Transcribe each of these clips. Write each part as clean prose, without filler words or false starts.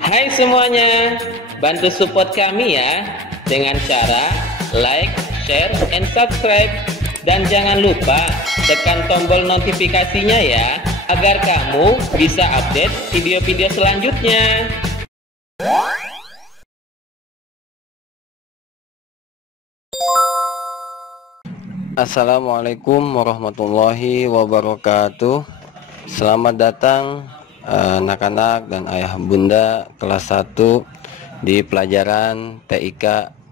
Hai semuanya, bantu support kami ya dengan cara like, share, and subscribe. Dan jangan lupa tekan tombol notifikasinya ya, agar kamu bisa update video-video selanjutnya. Assalamualaikum warahmatullahi wabarakatuh. Selamat datang anak-anak dan ayah bunda kelas 1 di pelajaran TIK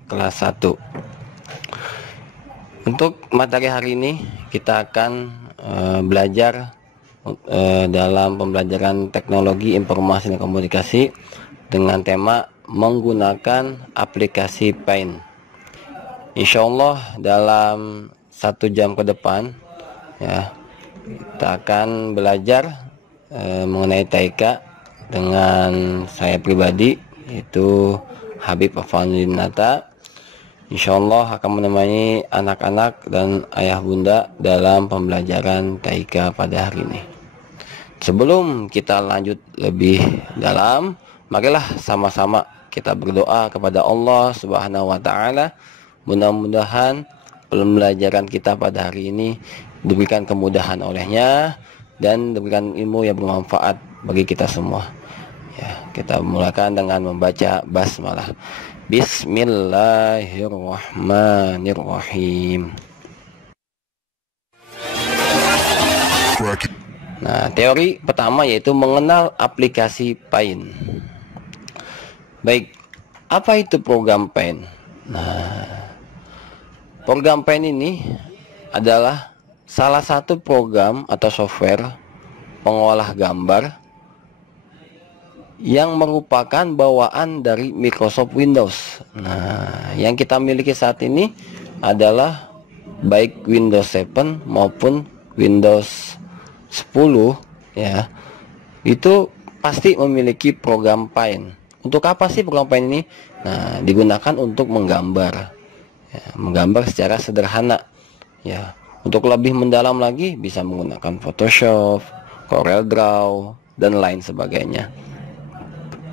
kelas 1. Untuk materi hari ini kita akan belajar dalam pembelajaran teknologi informasi dan komunikasi dengan tema menggunakan aplikasi Paint. Insya Allah dalam 1 jam ke depan ya, kita akan belajar mengenai TIK dengan saya pribadi, yaitu Habib Afandinata. Insya Allah akan menemani anak-anak dan ayah bunda dalam pembelajaran TIK pada hari ini. Sebelum kita lanjut lebih dalam, marilah sama-sama kita berdoa kepada Allah Subhanahu wa Ta'ala. Mudah-mudahan pembelajaran kita pada hari ini diberikan kemudahan olehnya dan diberikan ilmu yang bermanfaat bagi kita semua. Ya, kita mulakan dengan membaca basmalah. Bismillahirrahmanirrahim. Nah, teori pertama yaitu mengenal aplikasi Paint. Baik, apa itu program Paint? Nah, program Paint ini adalah salah satu program atau software pengolah gambar yang merupakan bawaan dari Microsoft Windows. Nah, yang kita miliki saat ini adalah baik Windows 7 maupun Windows 10 ya. Itu pasti memiliki program Paint. Untuk apa sih program Paint ini? Nah, digunakan untuk menggambar. Ya, menggambar secara sederhana. Ya, untuk lebih mendalam lagi bisa menggunakan Photoshop, CorelDRAW, dan lain sebagainya.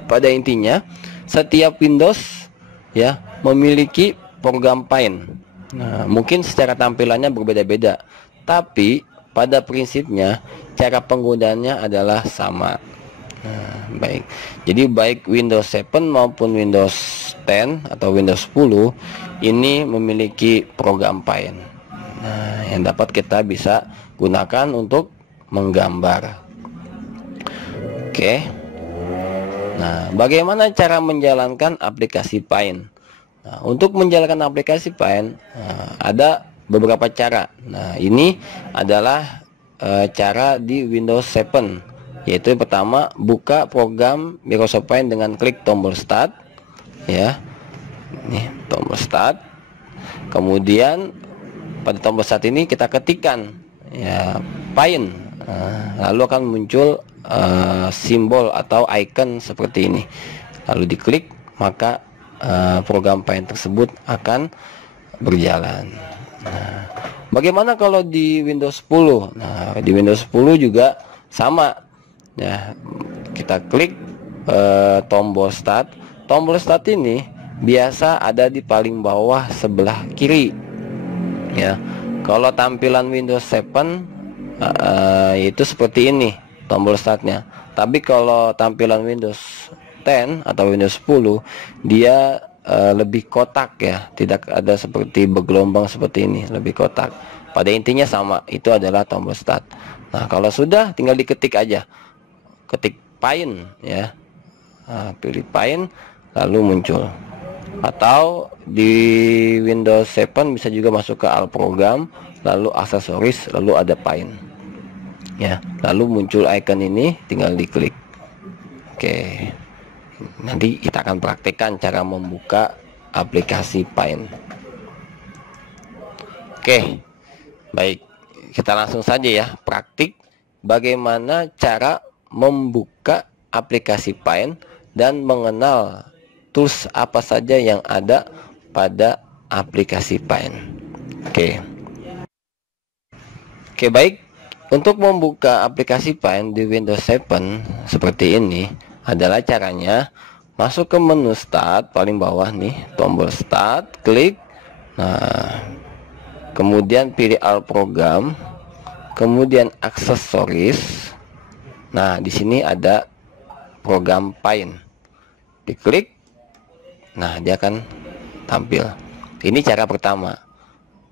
Pada intinya, setiap Windows ya memiliki program Paint. Nah, mungkin secara tampilannya berbeda-beda, tapi pada prinsipnya cara penggunaannya adalah sama. Nah, baik. Jadi baik Windows 7 maupun Windows 10 atau Windows 10 ini memiliki program Paint. Nah, yang dapat kita bisa gunakan untuk menggambar. Oke. Nah, bagaimana cara menjalankan aplikasi Paint? Nah, untuk menjalankan aplikasi Paint ada beberapa cara. Nah, ini adalah cara di Windows 7, yaitu pertama buka program Microsoft Paint dengan klik tombol Start, ya. Ini tombol Start. Kemudian pada tombol Start ini kita ketikkan ya Paint. Lalu akan muncul simbol atau icon seperti ini. Lalu diklik, maka program Paint tersebut akan berjalan. Nah, bagaimana kalau di Windows 10? Nah, di Windows 10 juga sama. Ya, kita klik tombol Start. Tombol Start ini biasa ada di paling bawah sebelah kiri. Ya, kalau tampilan Windows 7 itu seperti ini tombol Startnya. Tapi kalau tampilan Windows 10 atau Windows 10 dia lebih kotak ya, tidak ada seperti bergelombang seperti ini, lebih kotak. Pada intinya sama, itu adalah tombol Start. Nah, kalau sudah tinggal diketik aja, ketik Paint ya. Nah, pilih Paint lalu muncul. Atau di Windows 7 bisa juga masuk ke All Program, lalu aksesoris, lalu ada Paint ya, lalu muncul icon ini, tinggal diklik. Oke, nanti kita akan praktekkan cara membuka aplikasi Paint. Oke, baik, kita langsung saja ya praktik bagaimana cara membuka aplikasi Paint dan mengenal tools apa saja yang ada pada aplikasi Paint. Oke, baik. Untuk membuka aplikasi Paint di Windows 7 seperti ini, adalah caranya masuk ke menu start paling bawah nih, tombol start, klik. Nah, kemudian pilih all program, kemudian aksesoris. Nah, di sini ada program Paint. Diklik. Nah, dia akan tampil. Ini cara pertama.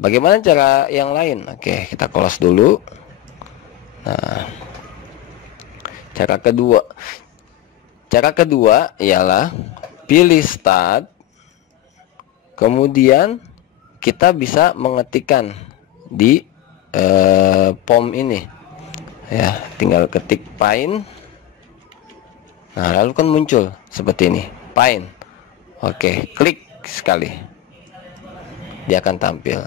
Bagaimana cara yang lain? Oke, kita close dulu. Nah, cara kedua ialah pilih start, kemudian kita bisa mengetikkan di form ini ya, tinggal ketik Paint. Nah, lalu kan muncul seperti ini, Paint. Oke, klik sekali, dia akan tampil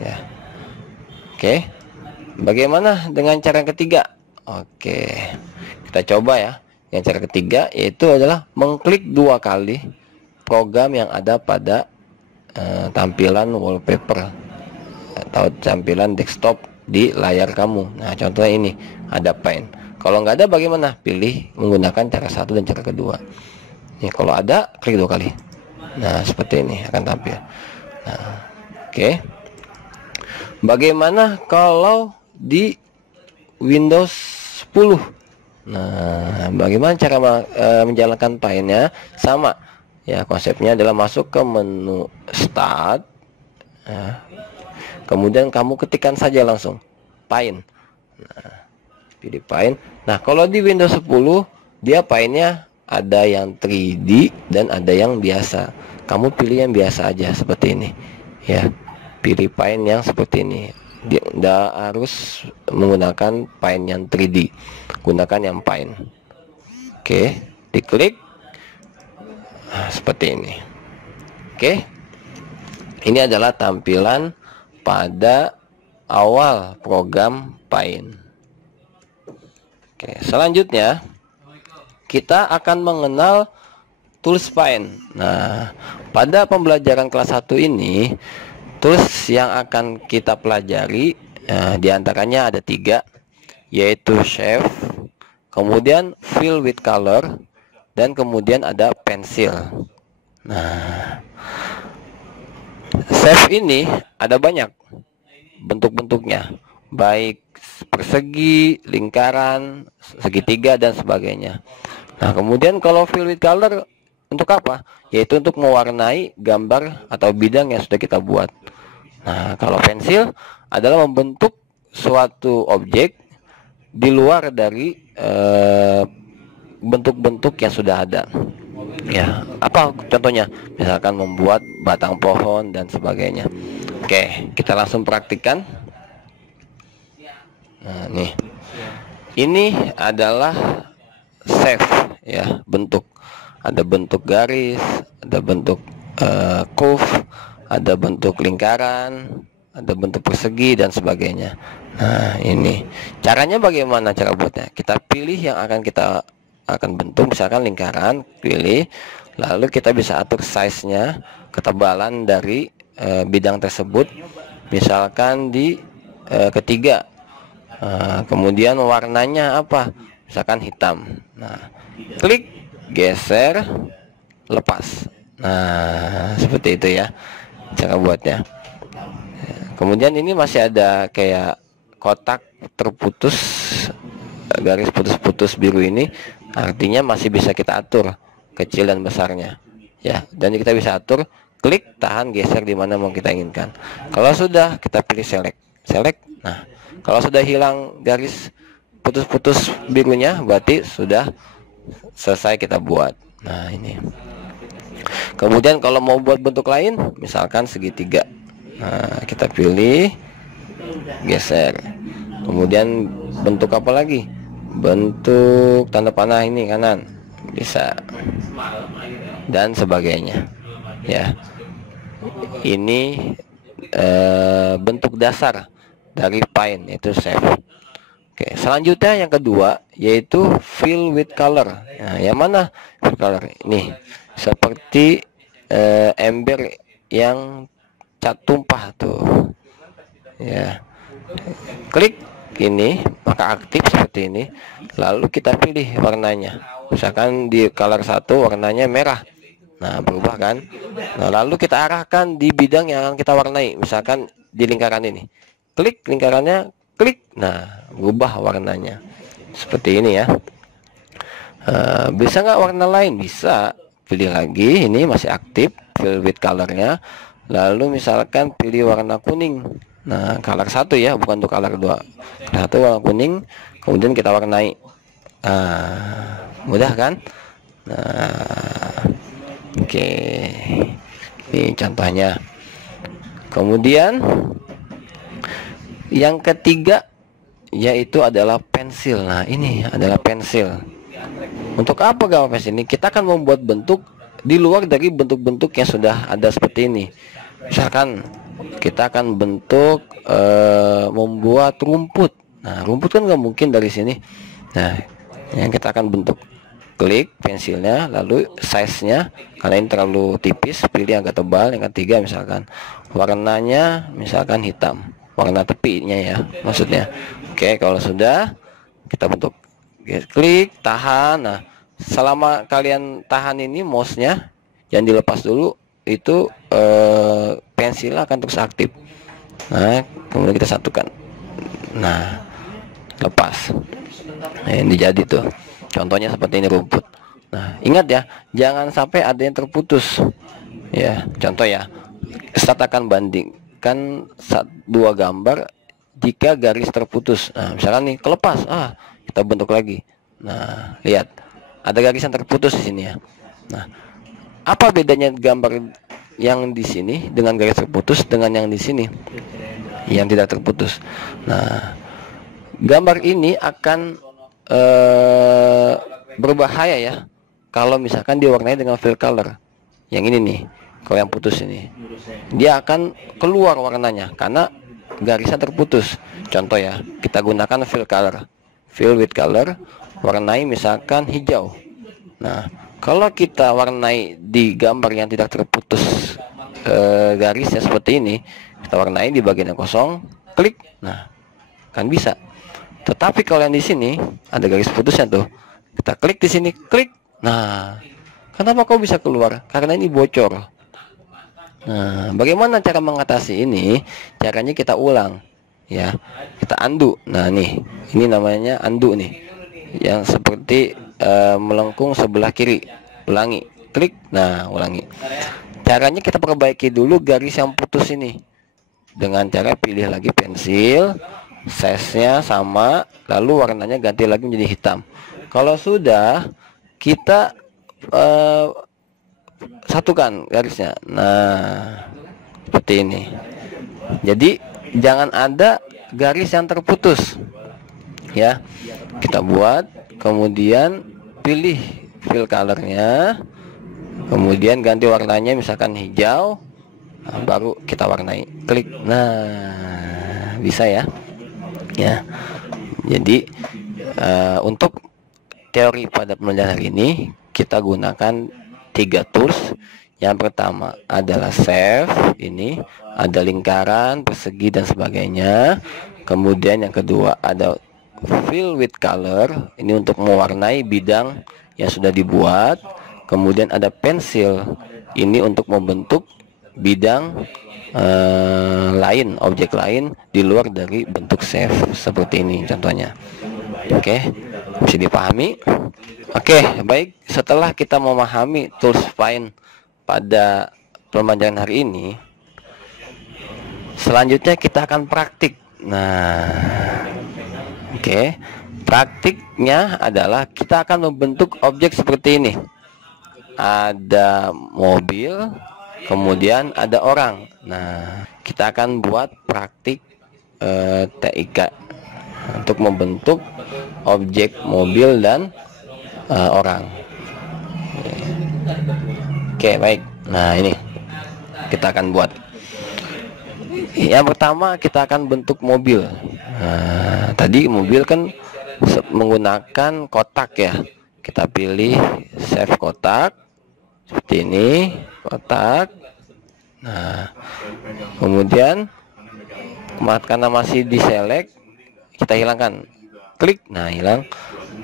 ya. Oke, bagaimana dengan cara ketiga? Oke, kita coba ya. Yang cara ketiga yaitu adalah mengklik 2 kali program yang ada pada tampilan wallpaper atau tampilan desktop di layar kamu. Nah, contohnya ini ada Paint. Kalau nggak ada bagaimana? Pilih menggunakan cara satu dan cara kedua. Ini kalau ada, klik 2 kali. Nah, seperti ini akan tampil. Nah, oke. Bagaimana kalau di Windows 10? Nah, bagaimana cara menjalankan Paint-nya? Sama ya, konsepnya adalah masuk ke menu start, kemudian kamu ketikkan saja langsung Paint. Nah, pilih Paint. Nah, kalau di Windows 10 dia Paint-nya ada yang 3D dan ada yang biasa. Kamu pilih yang biasa aja seperti ini ya. Pilih Paint yang seperti ini. Tidak harus menggunakan Paint yang 3D, gunakan yang Paint. Oke, diklik. Nah, seperti ini. Oke, ini adalah tampilan pada awal program Paint. Oke, selanjutnya kita akan mengenal tools Paint. Nah, pada pembelajaran kelas 1 ini, tools yang akan kita pelajari diantaranya ada 3, yaitu Shape, kemudian Fill with Color, dan kemudian ada Pencil. Nah, Shape ini ada banyak bentuk-bentuknya, baik persegi, lingkaran, segitiga, dan sebagainya. Nah, kemudian kalau Fill with Color untuk apa? Yaitu untuk mewarnai gambar atau bidang yang sudah kita buat. Nah, kalau pensil adalah membentuk suatu objek di luar dari bentuk-bentuk yang sudah ada. Ya, apa contohnya? Misalkan membuat batang pohon dan sebagainya. Oke, kita langsung praktikkan. Nah, nih. Ini adalah shape ya, bentuk. Ada bentuk garis, ada bentuk curve, ada bentuk lingkaran, ada bentuk persegi dan sebagainya. Nah, ini caranya bagaimana cara buatnya? Kita pilih yang kita akan bentuk, misalkan lingkaran, pilih, lalu kita bisa atur size-nya, ketebalan dari bidang tersebut, misalkan di ketiga. Kemudian warnanya apa? Misalkan hitam. Nah, klik, geser, lepas. Nah, seperti itu ya cara buatnya. Kemudian ini masih ada kayak kotak terputus, garis putus-putus biru ini, artinya masih bisa kita atur kecil dan besarnya ya. Dan kita bisa atur klik, tahan, geser di mana mau kita inginkan. Kalau sudah, kita pilih select. Nah, kalau sudah hilang garis putus-putus birunya, berarti sudah selesai kita buat. Nah, ini. Kemudian kalau mau buat bentuk lain, misalkan segitiga. Nah, kita pilih, geser. Kemudian bentuk apa lagi? Bentuk tanda panah ini kanan, bisa. Dan sebagainya. Ya. Ini bentuk dasar dari Paint, itu shape. Oke, selanjutnya yang kedua yaitu Fill with Color. Nah, yang mana fill color? Ini seperti ember yang cat tumpah tuh. Ya. Klik, ini, maka aktif seperti ini. Lalu kita pilih warnanya. Misalkan di color 1 warnanya merah. Nah, berubah kan? Nah, lalu kita arahkan di bidang yang akan kita warnai. Misalkan di lingkaran ini. Klik lingkarannya, klik. Nah, berubah warnanya. Seperti ini ya. Bisa nggak warna lain? Bisa. Pilih lagi, ini masih aktif, fill with colornya. Lalu misalkan pilih warna kuning. Nah, color 1 ya, bukan untuk color 2. Color 1 warna kuning, kemudian kita warnai. Mudah kan? Nah, oke. Ini contohnya. Kemudian yang ketiga yaitu adalah pensil. Nah, ini adalah pensil. Untuk apa gambar pensil ini? Kita akan membuat bentuk di luar dari bentuk-bentuk yang sudah ada seperti ini. Misalkan kita akan bentuk membuat rumput. Nah, rumput kan nggak mungkin dari sini. Nah, yang kita akan bentuk, klik pensilnya, lalu size-nya, karena ini terlalu tipis, pilih agak tebal. Yang ketiga misalkan warnanya misalkan hitam, warna tepinya ya maksudnya. Oke, kalau sudah kita bentuk, klik, tahan. Nah, selama kalian tahan ini mouse-nya jangan dilepas dulu, itu pensil akan terus aktif. Nah, kemudian kita satukan. Nah, lepas. Nah, ini jadi tuh contohnya seperti ini rumput. Nah, ingat ya, jangan sampai ada yang terputus ya. Contoh ya, Ustadz akan bandingkan dua gambar jika garis terputus. Nah, misalkan nih kelepas, kita bentuk lagi. Nah, lihat ada garis yang terputus di sini ya. Nah, apa bedanya gambar yang di sini dengan garis terputus dengan yang di sini yang tidak terputus? Nah, gambar ini akan berbahaya ya kalau misalkan diwarnai dengan fill color. Yang ini nih, kalau yang putus ini, dia akan keluar warnanya karena garisnya terputus. Contoh ya, kita gunakan fill color, fill with color, warnai misalkan hijau. Nah, kalau kita warnai di gambar yang tidak terputus garisnya seperti ini, kita warnai di bagian yang kosong, klik. Nah, kan bisa. Tetapi kalau yang di sini ada garis putusnya tuh, kita klik di sini, klik. Nah, kenapa kau bisa keluar? Karena ini bocor. Nah, bagaimana cara mengatasi ini? Caranya kita ulang, ya. Kita undo. Nah, nih, ini namanya undo nih, yang seperti melengkung sebelah kiri. Ulangi, klik. Nah, ulangi. Caranya kita perbaiki dulu garis yang putus ini dengan cara pilih lagi pensil. Size-nya sama, lalu warnanya ganti lagi menjadi hitam. Kalau sudah, kita satukan garisnya. Nah, seperti ini. Jadi jangan ada garis yang terputus ya. Kita buat, kemudian pilih fill colornya, kemudian ganti warnanya misalkan hijau. Nah, baru kita warnai, klik. Nah, bisa ya. Ya, jadi untuk teori pada pembelajaran hari ini kita gunakan 3 tools. Yang pertama adalah save, ini ada lingkaran, persegi dan sebagainya. Kemudian yang kedua ada fill with color, ini untuk mewarnai bidang yang sudah dibuat. Kemudian ada pensil, ini untuk membentuk bidang lain, objek lain di luar dari bentuk save seperti ini contohnya. Oke, bisa dipahami? Oke, baik. Setelah kita memahami tools Paint pada pembelajaran hari ini, selanjutnya kita akan praktik. Nah, oke, praktiknya adalah kita akan membentuk objek seperti ini. Ada mobil, kemudian ada orang. Nah, kita akan buat praktik TIK untuk membentuk objek mobil dan orang. Oke, baik. Nah, ini kita akan buat. Yang pertama kita akan bentuk mobil. Nah, tadi mobil kan menggunakan kotak ya. Kita pilih save kotak seperti ini, kotak. Nah, kemudian karena masih di select, kita hilangkan, klik, nah hilang,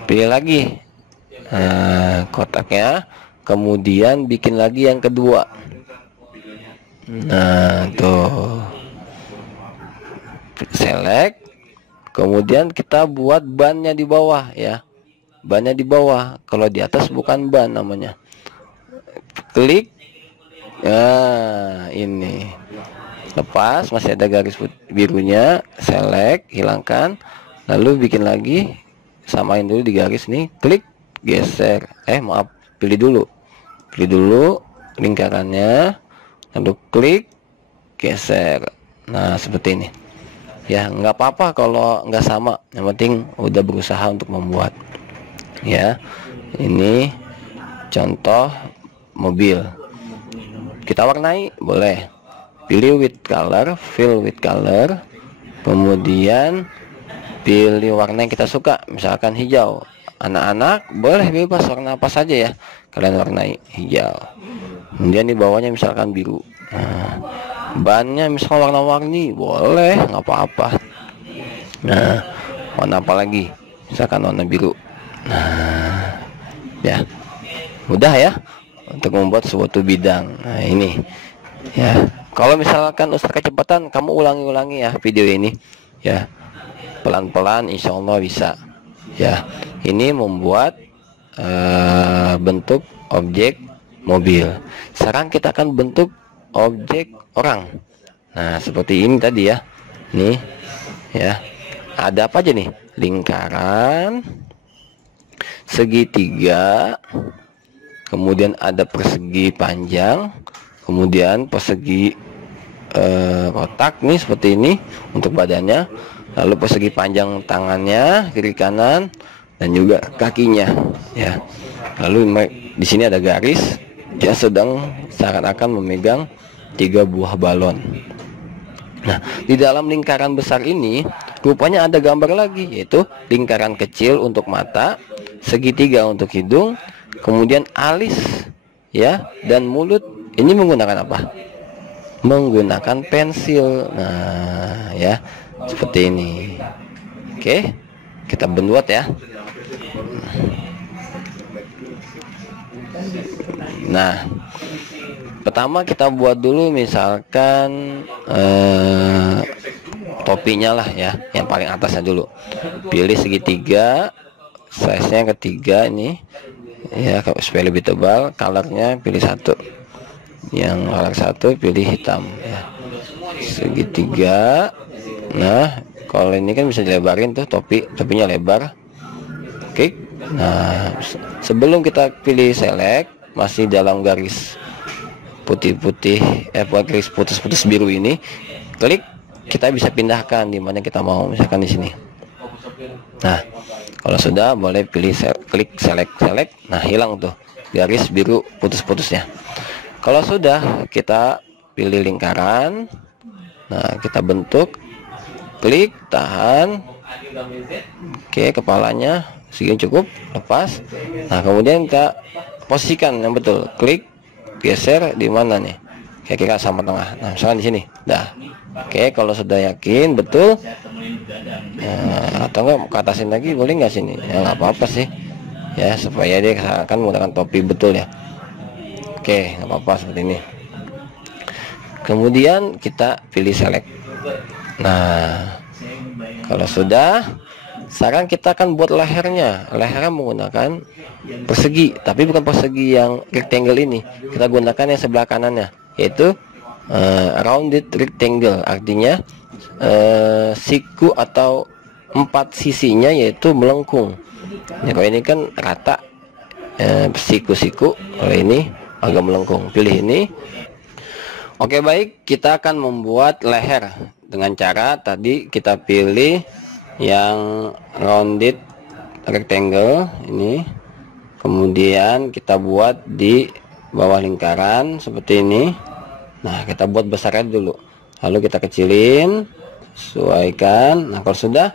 pilih lagi kotaknya, kemudian bikin lagi yang kedua. Nah tuh, select, kemudian kita buat bannya di bawah ya, bannya di bawah, kalau di atas bukan ban namanya. Klik, nah ini lepas, masih ada garis birunya, select, hilangkan, lalu bikin lagi, samain dulu di garis nih, klik, geser, maaf, pilih dulu lingkarannya, lalu klik, geser. Nah seperti ini ya, nggak apa-apa kalau nggak sama, yang penting udah berusaha untuk membuat ya. Ini contoh mobil, kita warnai, boleh pilih with color, fill with color, kemudian pilih warna yang kita suka, misalkan hijau. Anak-anak boleh bebas warna apa saja ya, kalian warnai hijau. Kemudian di bawahnya misalkan biru. Nah, bannya misalkan warna-warni, boleh, nggak apa-apa. Nah, warna apa lagi, misalkan warna biru. Nah ya, mudah ya untuk membuat suatu bidang. Nah ini ya, kalau misalkan Ustaz kecepatan, kamu ulangi ya video ini ya, pelan-pelan, insya Allah bisa ya. Ini membuat bentuk objek mobil. Sekarang kita akan bentuk objek orang. Nah seperti ini tadi ya, nih ya, ada apa aja nih, lingkaran, segitiga, kemudian ada persegi panjang, kemudian persegi kotak nih seperti ini untuk badannya, lalu persegi panjang tangannya kiri kanan dan juga kakinya ya. Lalu di sini ada garis, dia sedang seakan-akan memegang 3 buah balon. Nah di dalam lingkaran besar ini rupanya ada gambar lagi, yaitu lingkaran kecil untuk mata, segitiga untuk hidung, kemudian alis ya, dan mulut. Ini menggunakan apa? Menggunakan pensil. Nah ya, seperti ini. Oke, kita buat ya. Nah pertama kita buat dulu misalkan topinya lah ya, yang paling atasnya dulu. Pilih segitiga, size nya ketiga ini ya, supaya lebih tebal. Colornya pilih satu, yang color satu pilih hitam ya, segitiga. Nah kalau ini kan bisa dilebarin tuh, topinya lebar. Oke. Nah sebelum kita pilih select, masih dalam garis putih-putih, garis putus-putus biru ini, klik, kita bisa pindahkan di mana kita mau, misalkan di sini. Nah kalau sudah, boleh pilih klik select. Nah hilang tuh garis biru putus-putusnya. Kalau sudah, kita pilih lingkaran. Nah kita bentuk, klik, tahan. Oke, kepalanya segini cukup, lepas. Nah kemudian kita posisikan yang betul, klik, geser di mana nih, kira-kira sama tengah. Nah misalkan di sini dah. Oke, kalau sudah yakin betul atau enggak ke atasin lagi, boleh nggak sini ya, nggak apa-apa sih ya, supaya dia akan menggunakan topi betul ya. Oke, nggak apa-apa seperti ini. Kemudian kita pilih select. Nah kalau sudah, sekarang kita akan buat lehernya menggunakan persegi, tapi bukan persegi yang rectangle ini, kita gunakan yang sebelah kanannya, yaitu rounded rectangle, artinya siku atau 4 sisinya yaitu melengkung ya. Kalau ini kan rata, siku-siku, kalau ini agak melengkung, pilih ini. Oke baik, kita akan membuat leher dengan cara tadi kita pilih yang rounded rectangle ini, kemudian kita buat di bawah lingkaran seperti ini. Nah kita buat besarnya dulu, lalu kita kecilin, sesuaikan. Nah kalau sudah,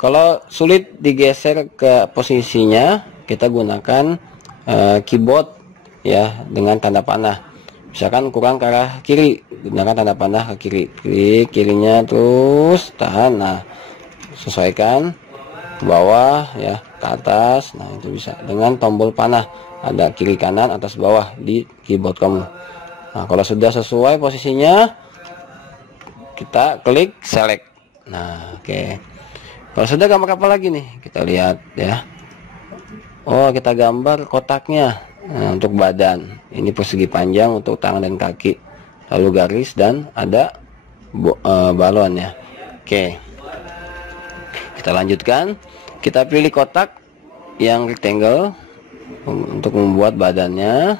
kalau sulit digeser ke posisinya, kita gunakan keyboard ya, dengan tanda panah. Misalkan kurang ke arah kiri, gunakan tanda panah ke kiri, klik kirinya terus tahan. Nah sesuaikan ke bawah ya, ke atas. Nah itu bisa dengan tombol panah, ada kiri kanan atas bawah di keyboard kamu. Nah kalau sudah sesuai posisinya, kita klik select. Nah oke. Kalau sudah gambar apa lagi nih, kita lihat ya. Oh kita gambar kotaknya. Nah, untuk badan ini persegi panjang, untuk tangan dan kaki, lalu garis dan ada balon ya. Oke, kita lanjutkan. Kita pilih kotak yang rectangle untuk membuat badannya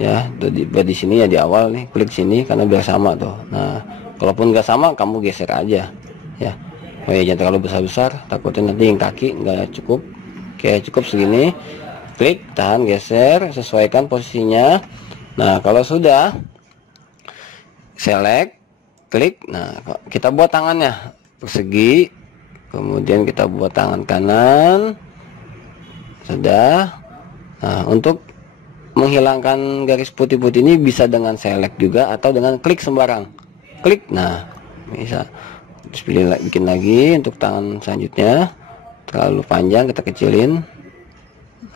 ya. Di sini ya, di awal nih, klik sini karena biar sama tuh. Nah kalaupun nggak sama, kamu geser aja ya. Oh ya, jangan terlalu besar-besar, takutnya nanti yang kaki nggak cukup. Oke, cukup segini. Klik, tahan, geser, sesuaikan posisinya. Nah kalau sudah, select, klik. Nah kita buat tangannya persegi, kemudian kita buat tangan kanan. Sudah. Nah untuk menghilangkan garis putih-putih ini bisa dengan select juga, atau dengan klik sembarang. Klik, nah bisa. Terus pilih, bikin lagi untuk tangan selanjutnya. Terlalu panjang, kita kecilin.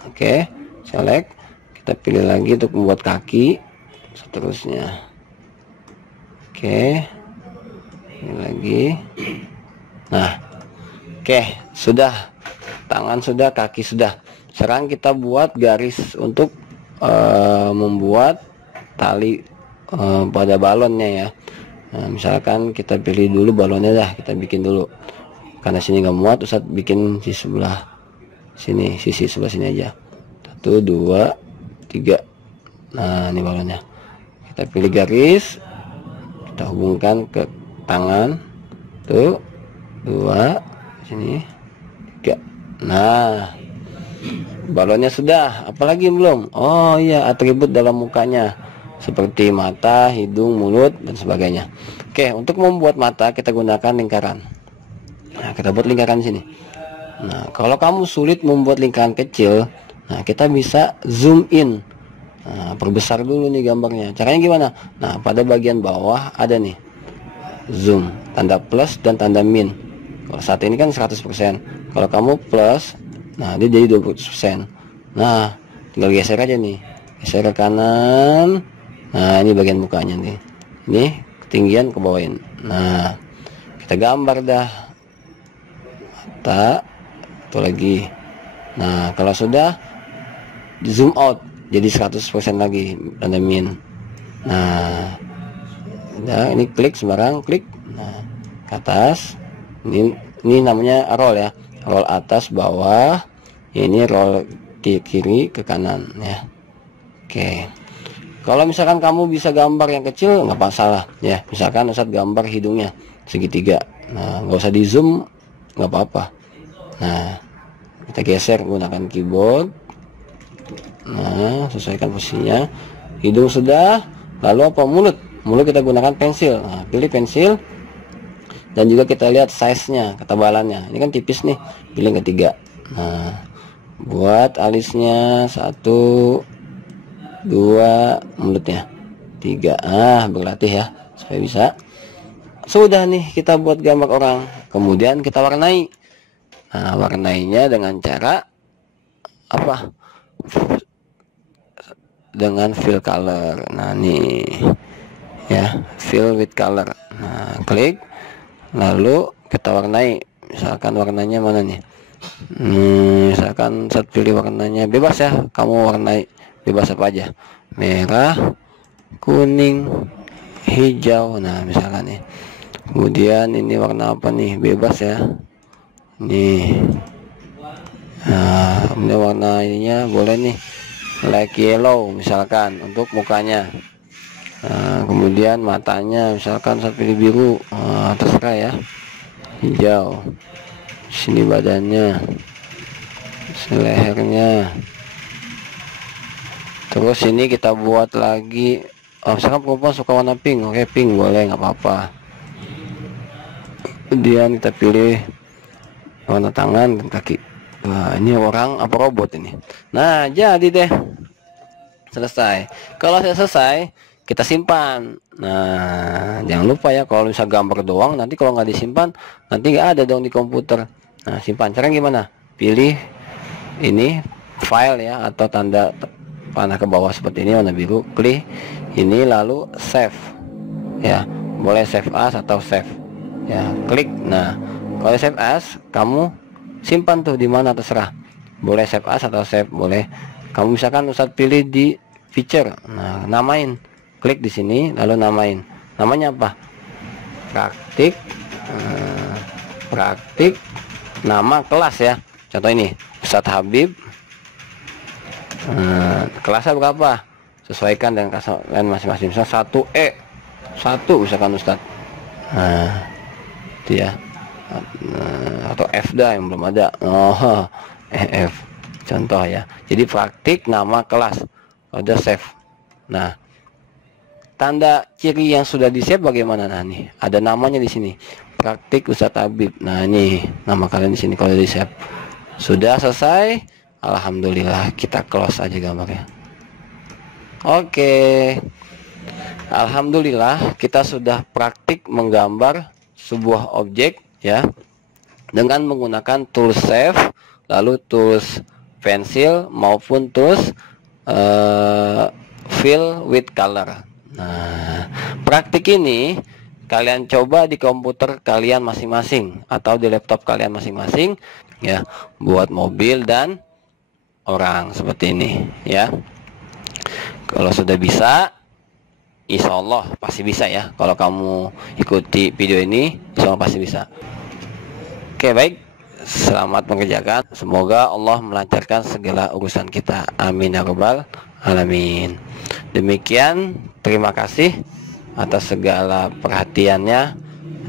Oke, select. Kita pilih lagi untuk membuat kaki, seterusnya. Oke, ini lagi. Nah oke, sudah. Tangan sudah, kaki sudah. Sekarang kita buat garis untuk membuat tali pada balonnya ya. Nah, misalkan kita pilih dulu balonnya dah, kita bikin dulu. Karena sini nggak muat, Ustadz bikin di sebelah sini, sisi sebelah sini aja. 1, 2, 3. Nah ini balonnya. Kita pilih garis, kita hubungkan ke tangan. Tuh, 2, sini, 3. Nah balonnya sudah. Apalagi belum? Oh iya, atribut dalam mukanya seperti mata, hidung, mulut dan sebagainya. Oke, untuk membuat mata kita gunakan lingkaran. Nah kita buat lingkaran sini. Nah kalau kamu sulit membuat lingkaran kecil, nah kita bisa zoom in. Nah, perbesar dulu nih gambarnya. Caranya gimana? Nah pada bagian bawah ada nih zoom, tanda plus dan tanda min. Kalau saat ini kan 100%. Kalau kamu plus, nah dia jadi 20%. Nah tinggal geser aja nih, geser ke kanan. Nah ini bagian mukanya nih, ini ketinggian ke bawahin. Nah kita gambar dah mata itu lagi. Nah kalau sudah, zoom out jadi 100% lagi, tanda min. Nah udah, ini klik sembarang, klik. Nah ke atas, ini namanya roll ya, roll atas bawah. Ini roll kiri ke kanan ya. Oke, kalau misalkan kamu bisa gambar yang kecil nggak masalah ya. Misalkan Ustadz gambar hidungnya segitiga, nah nggak usah di zoom, nggak apa-apa. Nah kita geser menggunakan keyboard. Nah sesuaikan posisinya. Hidung sudah, lalu apa? Mulut kita gunakan pensil. Nah pilih pensil, dan juga kita lihat size nya, ketebalannya. Ini kan tipis nih, pilih ketiga. Nah buat alisnya 1, 2, mulutnya 3. Berlatih ya supaya bisa. Sudah nih kita buat gambar orang, kemudian kita warnai. Nah warnainya dengan cara apa? Dengan fill color. Nah nih ya, fill with color. Nah klik, lalu kita warnai. Misalkan warnanya mana nih? Misalkan saya pilih warnanya bebas ya, kamu warnai bebas apa aja, merah, kuning, hijau. Nah misalkan nih, kemudian ini warna apa nih, bebas ya, nih. Nah ini warna ininya boleh nih, like yellow misalkan untuk mukanya. Nah, kemudian matanya misalkan saya pilih biru, terserah ya, hijau. Sini badannya, lehernya. Terus ini kita buat lagi. Oh, misalkan perempuan suka warna pink, oke pink boleh, nggak apa-apa. Kemudian kita pilih warna tangan dan kaki. Wah ini orang apa robot ini? Nah jadi deh, selesai. Kalau saya selesai, kita simpan. Nah, jangan lupa ya, kalau bisa gambar doang, nanti kalau nggak disimpan, nanti nggak ada dong di komputer. Nah, simpan. Cara gimana? Pilih ini file ya, atau tanda panah ke bawah seperti ini warna biru, klik ini lalu save ya, boleh save as atau save ya, klik. Nah, kalau save as, kamu simpan tuh di mana terserah, boleh save as atau save, boleh kamu misalkan Ustadz pilih di feature. Nah, namain, klik di sini lalu namain, namanya apa, praktik, praktik nama kelas ya, contoh ini Ustadz Habib. Kelasnya berapa, sesuaikan dengan kelas lain masing-masing, misal 1E 1 misalkan Ustadz. Nah, itu ya. Atau F dah yang belum ada. Oh, F contoh ya. Jadi praktik nama kelas, ada save. Nah, tanda ciri yang sudah di save bagaimana? Nah, nih ada namanya di sini, praktik Ustadz Habib. Nah, ini nama kalian di sini kalau di save. Sudah selesai, alhamdulillah, kita close aja gambarnya. Oke, alhamdulillah kita sudah praktik menggambar sebuah objek ya, dengan menggunakan tools save, lalu tools pensil maupun tools fill with color. Nah, praktik ini kalian coba di komputer kalian masing-masing atau di laptop kalian masing-masing ya, buat mobil dan orang seperti ini ya. Kalau sudah bisa, insya Allah pasti bisa ya. Kalau kamu ikuti video ini, insya Allah pasti bisa. Oke, baik, selamat mengerjakan. Semoga Allah melancarkan segala urusan kita. Amin ya rabbal alamin. Demikian, terima kasih atas segala perhatiannya,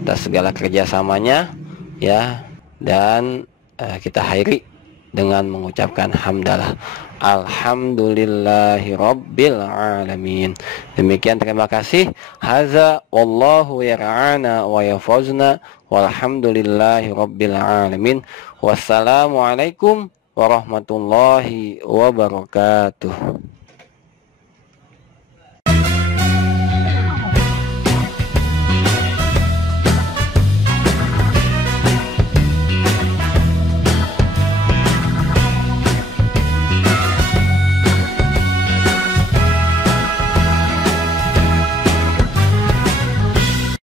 atas segala kerjasamanya ya. Dan kita akhiri dengan mengucapkan hamdalah, alhamdulillahi rabbil alamin. Demikian, terima kasih. Haza wallahu yar'ana wa yafuzna walhamdulillahi rabbil alamin. Wassalamualaikum warahmatullahi wabarakatuh.